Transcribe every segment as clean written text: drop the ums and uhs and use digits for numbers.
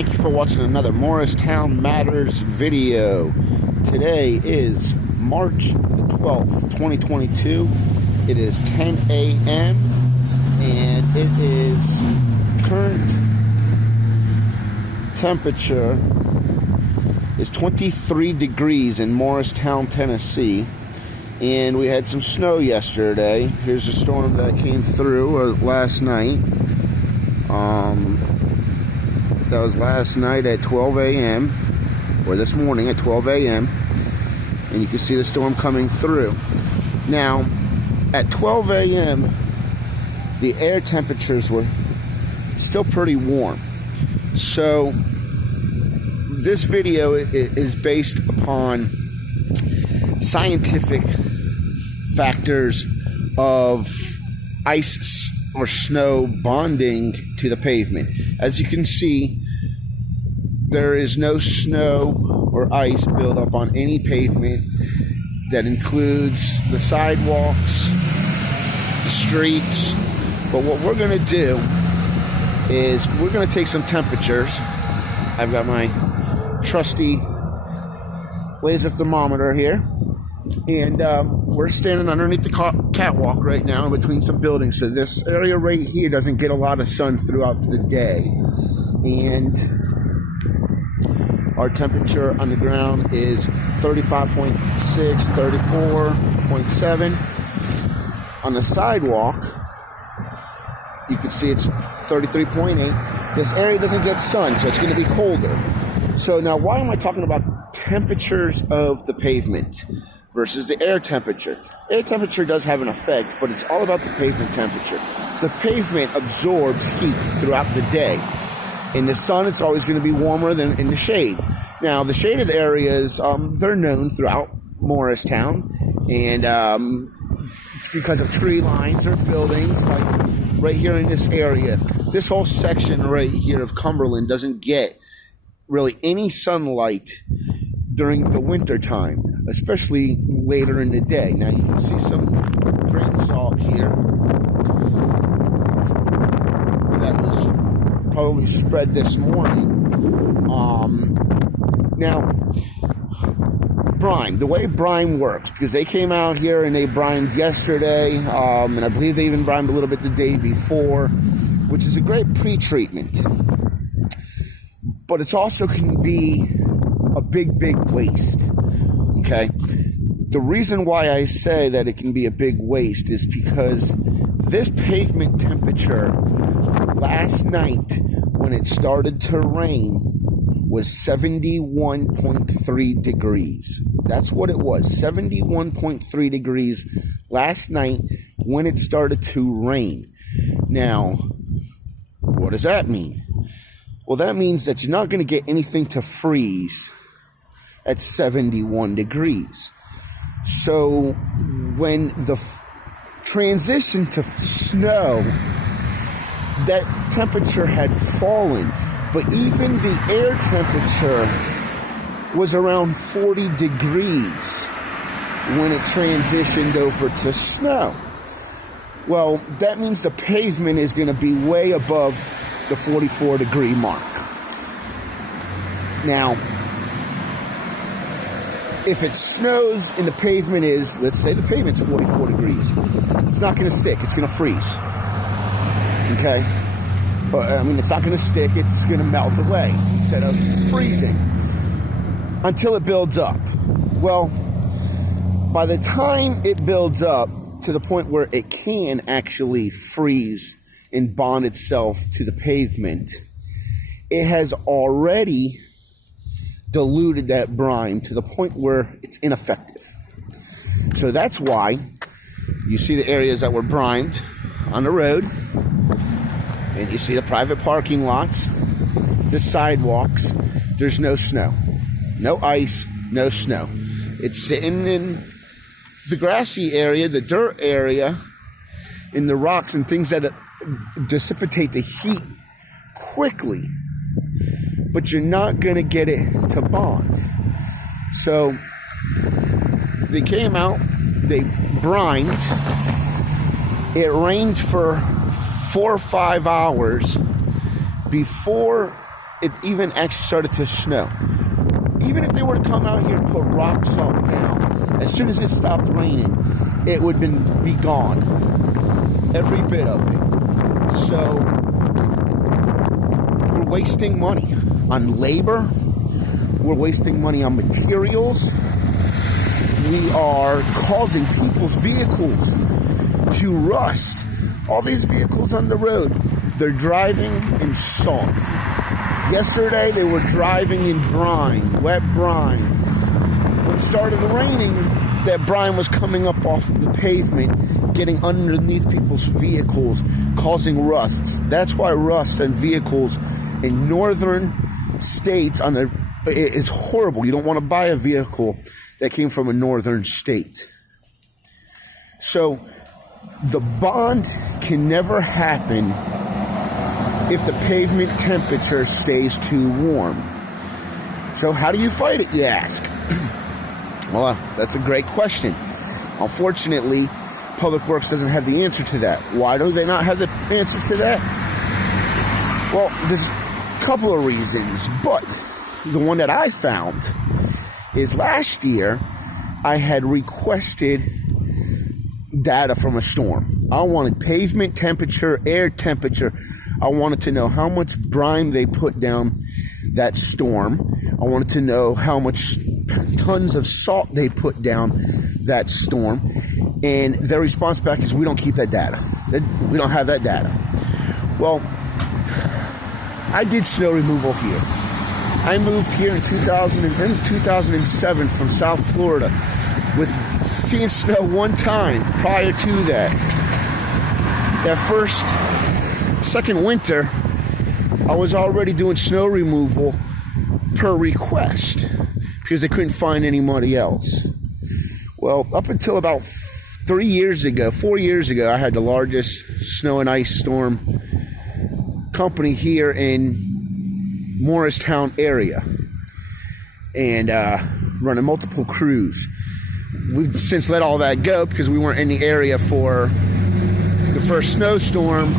Thank you for watching another Morristown Matters video. Today is March the 12th, 2022. It is 10 a.m. and it is current temperature is 23 degrees in Morristown, Tennessee. And we had some snow yesterday. Here's a storm that came through last night. That was last night at 12 a.m. or this morning at 12 a.m. and you can see the storm coming through. Now, at 12 a.m., the air temperatures were still pretty warm. So, this video is based upon scientific factors of ice or snow bonding to the pavement. As you can see, there is no snow or ice buildup on any pavement. That includes the sidewalks, the streets. But what we're going to do is we're going to take some temperatures. I've got my trusty laser thermometer here. And we're standing underneath the catwalk right now in between some buildings. So this area right here doesn't get a lot of sun throughout the day. And our temperature on the ground is 35.6, 34.7. On the sidewalk, you can see it's 33.8. This area doesn't get sun, so it's going to be colder. So now, why am I talking about temperatures of the pavement versus the air temperature? Air temperature does have an effect, but it's all about the pavement temperature. The pavement absorbs heat throughout the day. In the sun, it's always going to be warmer than in the shade. Now, the shaded areas, they're known throughout Morristown, and because of tree lines or buildings, like right here in this area. This whole section right here of Cumberland doesn't get really any sunlight during the winter time, especially later in the day. Now, you can see some grain salt here that was probably spread this morning. Now, brine, the way brine works, because they came out here and they brined yesterday, and I believe they even brined a little bit the day before, which is a great pre-treatment. But it's also can be a big waste, okay? The reason why I say that it can be a big waste is because this pavement temperature last night when it started to rain was 71.3 degrees. That's what it was, 71.3 degrees last night when it started to rain. Now, what does that mean? Well, that means that you're not going to get anything to freeze at 71 degrees. So when the transition to snow, that temperature had fallen, but even the air temperature was around 40 degrees when it transitioned over to snow. Well, that means the pavement is going to be way above the 44 degree mark. Now, if it snows and the pavement is, let's say the pavement's 44 degrees, it's not going to stick, it's going to freeze. Okay? But, I mean, it's not going to stick, it's going to melt away instead of freezing until it builds up. Well, by the time it builds up to the point where it can actually freeze and bond itself to the pavement, it has already diluted that brine to the point where it's ineffective. So that's why you see the areas that were brined on the road, and you see the private parking lots, the sidewalks. There's no snow, no ice, no snow. It's sitting in the grassy area, the dirt area, in the rocks and things that dissipate the heat quickly, but you're not going to get it to bond. So they came out, they brined, it rained for 4 or 5 hours before it even actually started to snow. Even if they were to come out here and put rock salt down, as soon as it stopped raining, it would be gone. Every bit of it. So we're wasting money on labor. We're wasting money on materials. We are causing people's vehicles to rust. All these vehicles on the road, they're driving in salt. Yesterday, they were driving in brine, wet brine. When it started raining, that brine was coming up off the pavement, getting underneath people's vehicles, causing rusts. That's why rust on vehicles in northern states is horrible. You don't want to buy a vehicle that came from a northern state. So the bond can never happen if the pavement temperature stays too warm. So how do you fight it, you ask? Well, that's a great question. Unfortunately, Public Works doesn't have the answer to that. Why do they not have the answer to that? Well, there's a couple of reasons, but the one that I found is last year I had requested data from a storm. I wanted pavement temperature, air temperature. I wanted to know how much brine they put down that storm. I wanted to know how much tons of salt they put down that storm. And their response back is, we don't keep that data. We don't have that data. Well, I did snow removal here. I moved here in 2007 from South Florida with seeing snow one time prior to that. That second winter, I was already doing snow removal per request because they couldn't find anybody else. Well, up until about 4 years ago, I had the largest snow and ice storm company here in Morristown area, and running multiple crews. We've since let all that go because we weren't in the area for the first snowstorm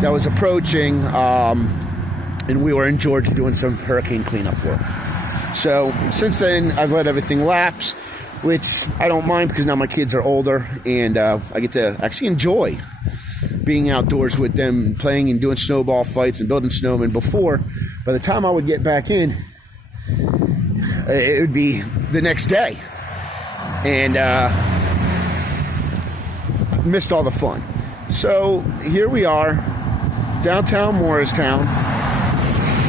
that was approaching, and we were in Georgia doing some hurricane cleanup work. So since then, I've let everything lapse, which I don't mind because now my kids are older, and I get to actually enjoy being outdoors with them, playing and doing snowball fights and building snowmen. Before, by the time I would get back in, it would be the next day, and missed all the fun. So here we are, downtown Morristown.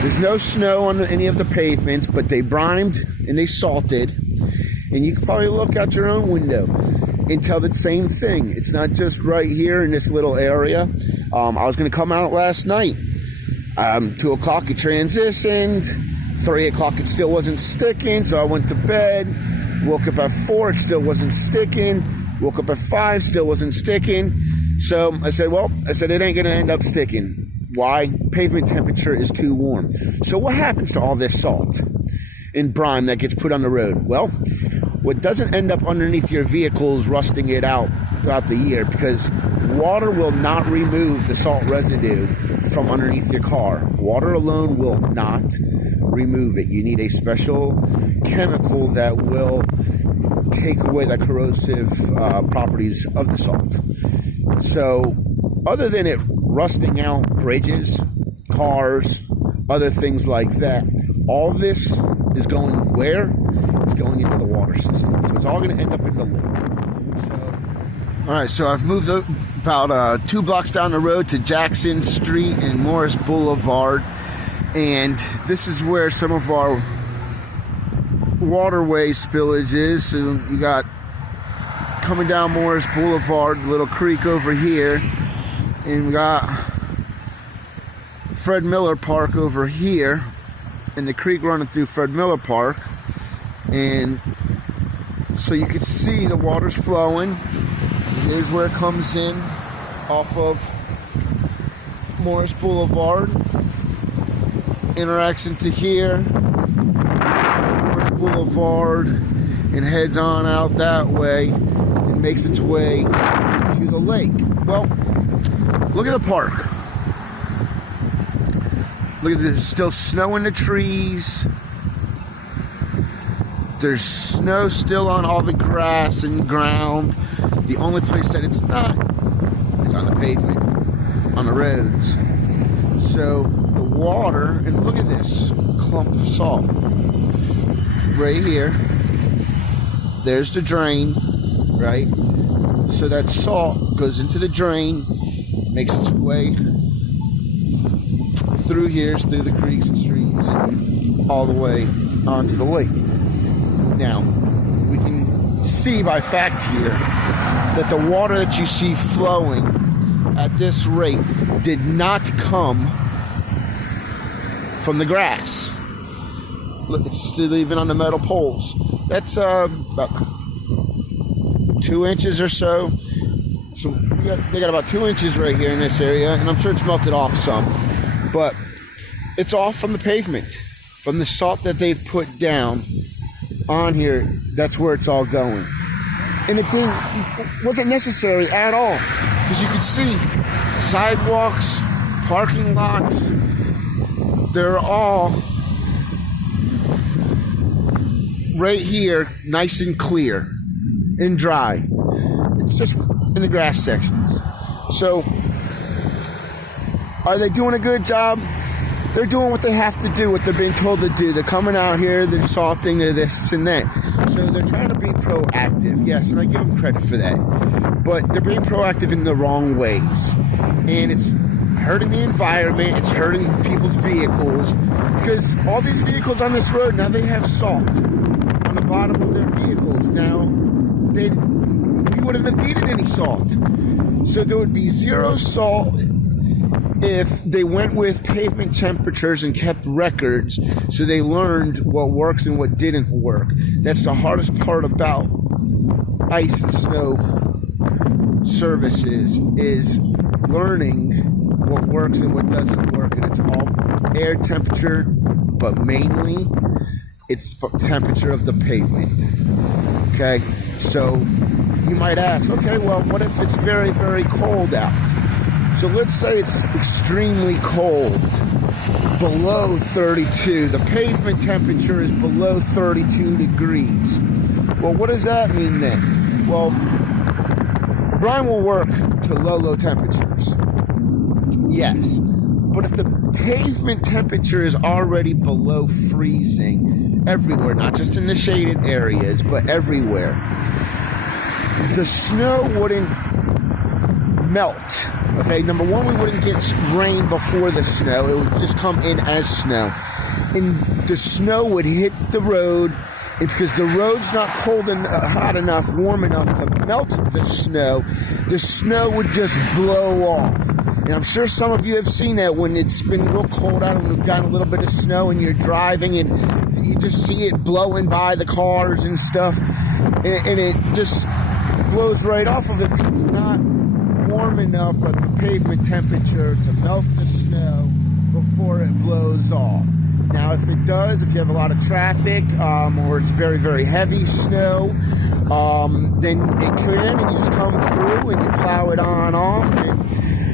There's no snow on any of the pavements, but they brimed and they salted, and you can probably look out your own window and tell the same thing. It's not just right here in this little area. I was going to come out last night. 2 o'clock it transitioned. 3 o'clock it still wasn't sticking, so I went to bed. Woke up at 4, it still wasn't sticking. Woke up at 5, still wasn't sticking. So I said, it ain't going to end up sticking. Why? Pavement temperature is too warm. So what happens to all this salt and brine that gets put on the road? Well, what doesn't end up underneath your vehicles rusting it out throughout the year, because water will not remove the salt residue from underneath your car. Water alone will not remove it. You need a special chemical that will take away the corrosive properties of the salt. So other than it rusting out bridges, cars, other things like that, all this is going where? It's going into the water system. So it's all going to end up in the lake. All right, so I've moved about 2 blocks down the road to Jackson Street and Morris Boulevard. And this is where some of our waterway spillage is. So you got coming down Morris Boulevard, little creek over here. And we got Fred Miller Park over here. And the creek running through Fred Miller Park. And so you can see the water's flowing. Here's where it comes in off of Morris Boulevard. Interacts into here, Morris Boulevard, and heads on out that way and makes its way to the lake. Well, look at the park. Look at this, there's still snow in the trees. There's snow still on all the grass and ground. The only place that it's not is on the pavement, on the roads. So the water, and look at this clump of salt right here. There's the drain, right? So that salt goes into the drain, makes its way through here, through the creeks and streams, and all the way onto the lake. Now, we can see by fact here that the water that you see flowing at this rate did not come from the grass. Look, it's still even on the metal poles. That's about 2 inches or so. So they got about 2 inches right here in this area, and I'm sure it's melted off some. But it's all from the pavement, from the salt that they've put down on here. That's where it's all going. And it wasn't necessary at all, because you could see sidewalks, parking lots, they're all right here, nice and clear and dry. It's just in the grass sections. So, are they doing a good job? They're doing what they have to do, what they're being told to do. They're coming out here, they're salting, they're this and that. So they're trying to be proactive, yes, and I give them credit for that. But they're being proactive in the wrong ways. And it's hurting the environment, it's hurting people's vehicles. Because all these vehicles on this road, now they have salt on the bottom of their vehicles. Now, we wouldn't have needed any salt. So there would be zero salt if they went with pavement temperatures and kept records, so they learned what works and what didn't work. That's the hardest part about ice and snow services, is learning what works and what doesn't work. And it's all air temperature, but mainly it's temperature of the pavement. Okay, so you might ask, okay, well, what if it's very, very cold out? So let's say it's extremely cold, below 32. The pavement temperature is below 32 degrees. Well, what does that mean then? Well, brine will work to low temperatures. Yes. But if the pavement temperature is already below freezing everywhere, not just in the shaded areas, but everywhere, the snow wouldn't melt. Okay, number one, we wouldn't get rain before the snow. It would just come in as snow. And the snow would hit the road, and because the road's not cold and hot enough, warm enough to melt the snow would just blow off. And I'm sure some of you have seen that when it's been real cold out and we've got a little bit of snow and you're driving and you just see it blowing by the cars and stuff, and it just blows right off of it because it's not warm enough at the pavement temperature to melt the snow before it blows off. Now, if it does, if you have a lot of traffic, or it's very, very heavy snow, then it can, and you just come through and you plow it on off, and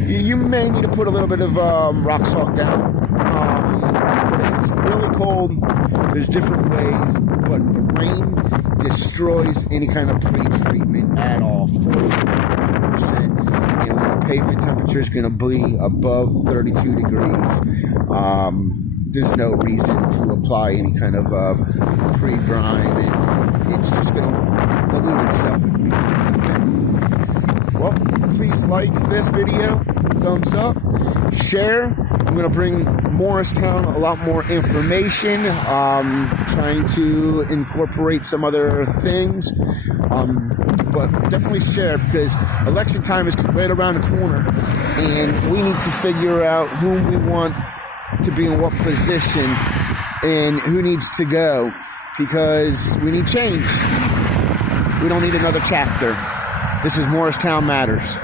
you may need to put a little bit of rock salt down. But if it's really cold, there's different ways, but the rain destroys any kind of pre-treatment at all, 100%. And when the pavement temperature is going to be above 32 degrees, there's no reason to apply any kind of pre-brine, and it's just going to dilute itself. Well, please like this video, thumbs up, share. I'm going to bring Morristown a lot more information, trying to incorporate some other things, but definitely share, because election time is right around the corner, and we need to figure out whom we want to be in what position and who needs to go, because we need change. We don't need another chapter. This is Morristown Matters.